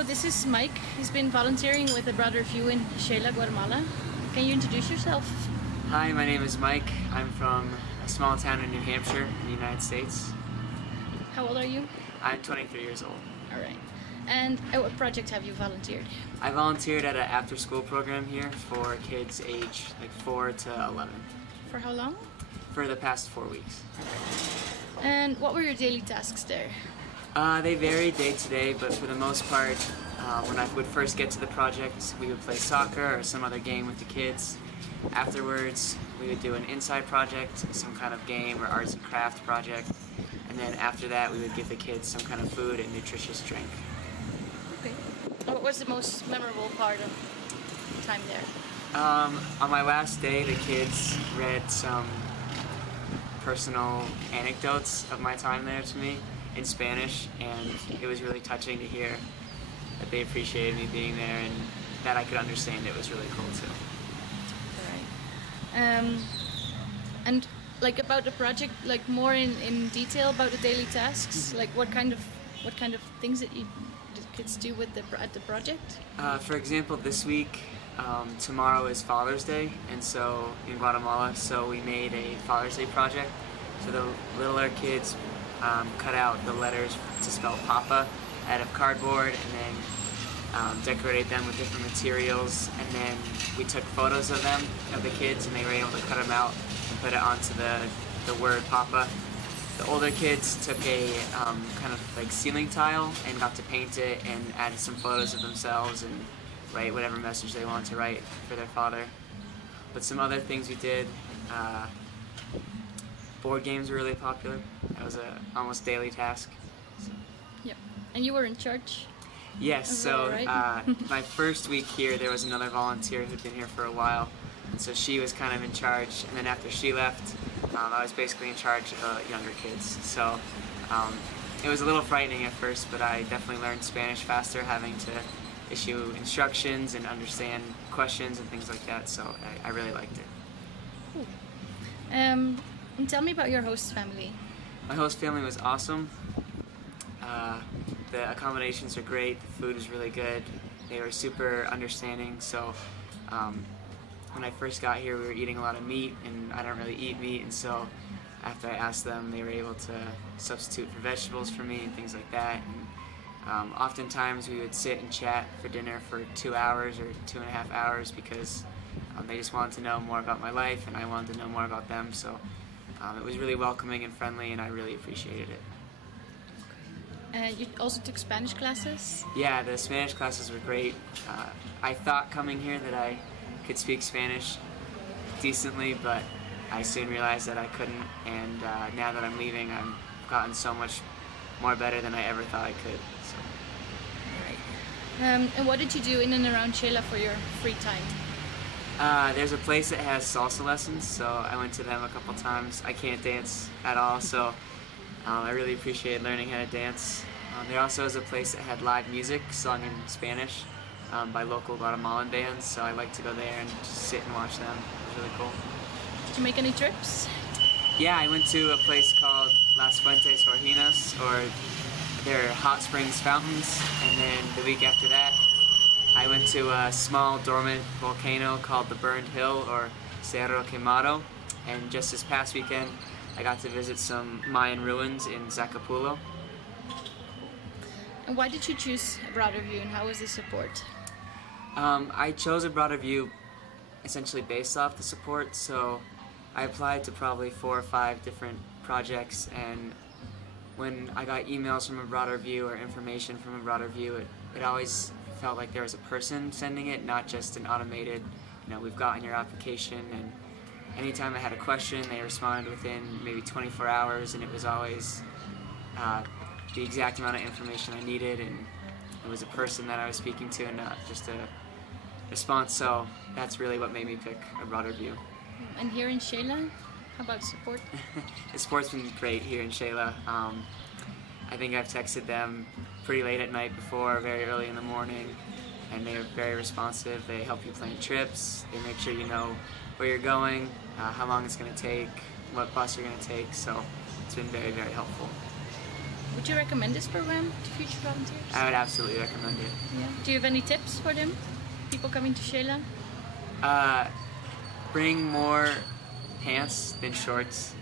So this is Mike. He's been volunteering with a Brother of You in Xela, Guatemala. Can you introduce yourself? Hi, my name is Mike. I'm from a small town in New Hampshire in the United States. How old are you? I'm 23 years old. Alright. And at what project have you volunteered? I volunteered at an after-school program here for kids age 4 to 11. For how long? For the past 4 weeks. And what were your daily tasks there? They vary day to day, but for the most part, when I would first get to the project, we would play soccer or some other game with the kids. Afterwards, we would do an inside project, some kind of game or arts and craft project. And then after that, we would give the kids some kind of food and nutritious drink. Okay. What was the most memorable part of the time there? On my last day, the kids read some personal anecdotes of my time there to me in Spanish, and it was really touching to hear that they appreciated me being there and that I could understand it was really cool too. Alright. And about the project, more in detail about the daily tasks, what kind of things that the kids do at the project? For example, this week, tomorrow is Father's Day, and so in Guatemala, so we made a Father's Day project. So the littler kids cut out the letters to spell Papa out of cardboard, and then decorated them with different materials, and then we took photos of them, of the kids, and they were able to cut them out and put it onto the word Papa. The older kids took a kind of ceiling tile and got to paint it and added some photos of themselves and write whatever message they wanted to write for their father. But some other things we did, board games were really popular. That was a almost daily task. So. Yep. And you were in charge? Yes, so right? my first week here there was another volunteer who'd been here for a while, and so she was kind of in charge, and then after she left, I was basically in charge of the younger kids. So it was a little frightening at first, but I definitely learned Spanish faster having to issue instructions and understand questions and things like that, so I really liked it. Cool. And tell me about your host family. My host family was awesome. The accommodations are great, the food is really good, they were super understanding, so when I first got here we were eating a lot of meat and I don't really eat meat, and so after I asked them they were able to substitute for vegetables for me and things like that. And oftentimes we would sit and chat for dinner for 2 hours or 2.5 hours because they just wanted to know more about my life and I wanted to know more about them, so it was really welcoming and friendly and I really appreciated it. You also took Spanish classes? Yeah, the Spanish classes were great. I thought coming here that I could speak Spanish decently, but I soon realized that I couldn't, and now that I'm leaving I've gotten so much more better than I ever thought I could. So. Right. And what did you do in and around Xela for your free time? There's a place that has salsa lessons, so I went to them a couple times. I can't dance at all, so I really appreciate learning how to dance. There also is a place that had live music sung in Spanish by local Guatemalan bands, so I like to go there and just sit and watch them. It was really cool. Did you make any trips? Yeah, I went to a place called Las Fuentes Jorginas, or their hot springs fountains, and then the week after that I went to a small dormant volcano called the Burned Hill, or Cerro Quemado, and just this past weekend I got to visit some Mayan ruins in Zacapulo. And why did you choose a Brother of You, and how was the support? I chose a Brother of You essentially based off the support, so I applied to probably 4 or 5 different projects, and when I got emails from a Brother of You or information from a Brother of You, it always felt like there was a person sending it, not just an automated, we've gotten your application, and anytime I had a question, they responded within maybe 24 hours, and it was always the exact amount of information I needed, and it was a person that I was speaking to and not just a response, so that's really what made me pick a Brother of You. And here in Xela, how about support? The support's been great here in Xela. I think I've texted them pretty late at night before, very early in the morning, and they are very responsive. They help you plan trips, they make sure you know where you're going, how long it's going to take, what bus you're going to take, so it's been very, very helpful. would you recommend this program to future volunteers? I would absolutely recommend it. Yeah. Do you have any tips for them? People coming to Sheila? Bring more pants than shorts.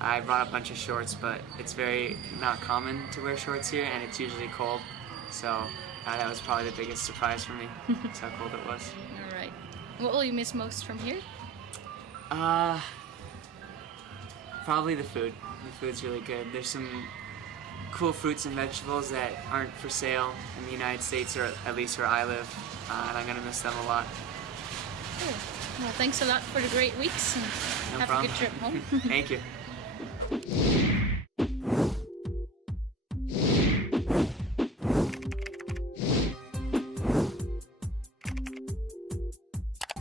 I brought a bunch of shorts, but it's very not common to wear shorts here, and it's usually cold. So that was probably the biggest surprise for me. That's how cold it was. All right. What will you miss most from here? Probably the food. The food's really good. There's some cool fruits and vegetables that aren't for sale in the United States, or at least where I live, and I'm gonna miss them a lot. Cool. Well, thanks a lot for the great weeks, and No have problem. a good trip home. Thank you.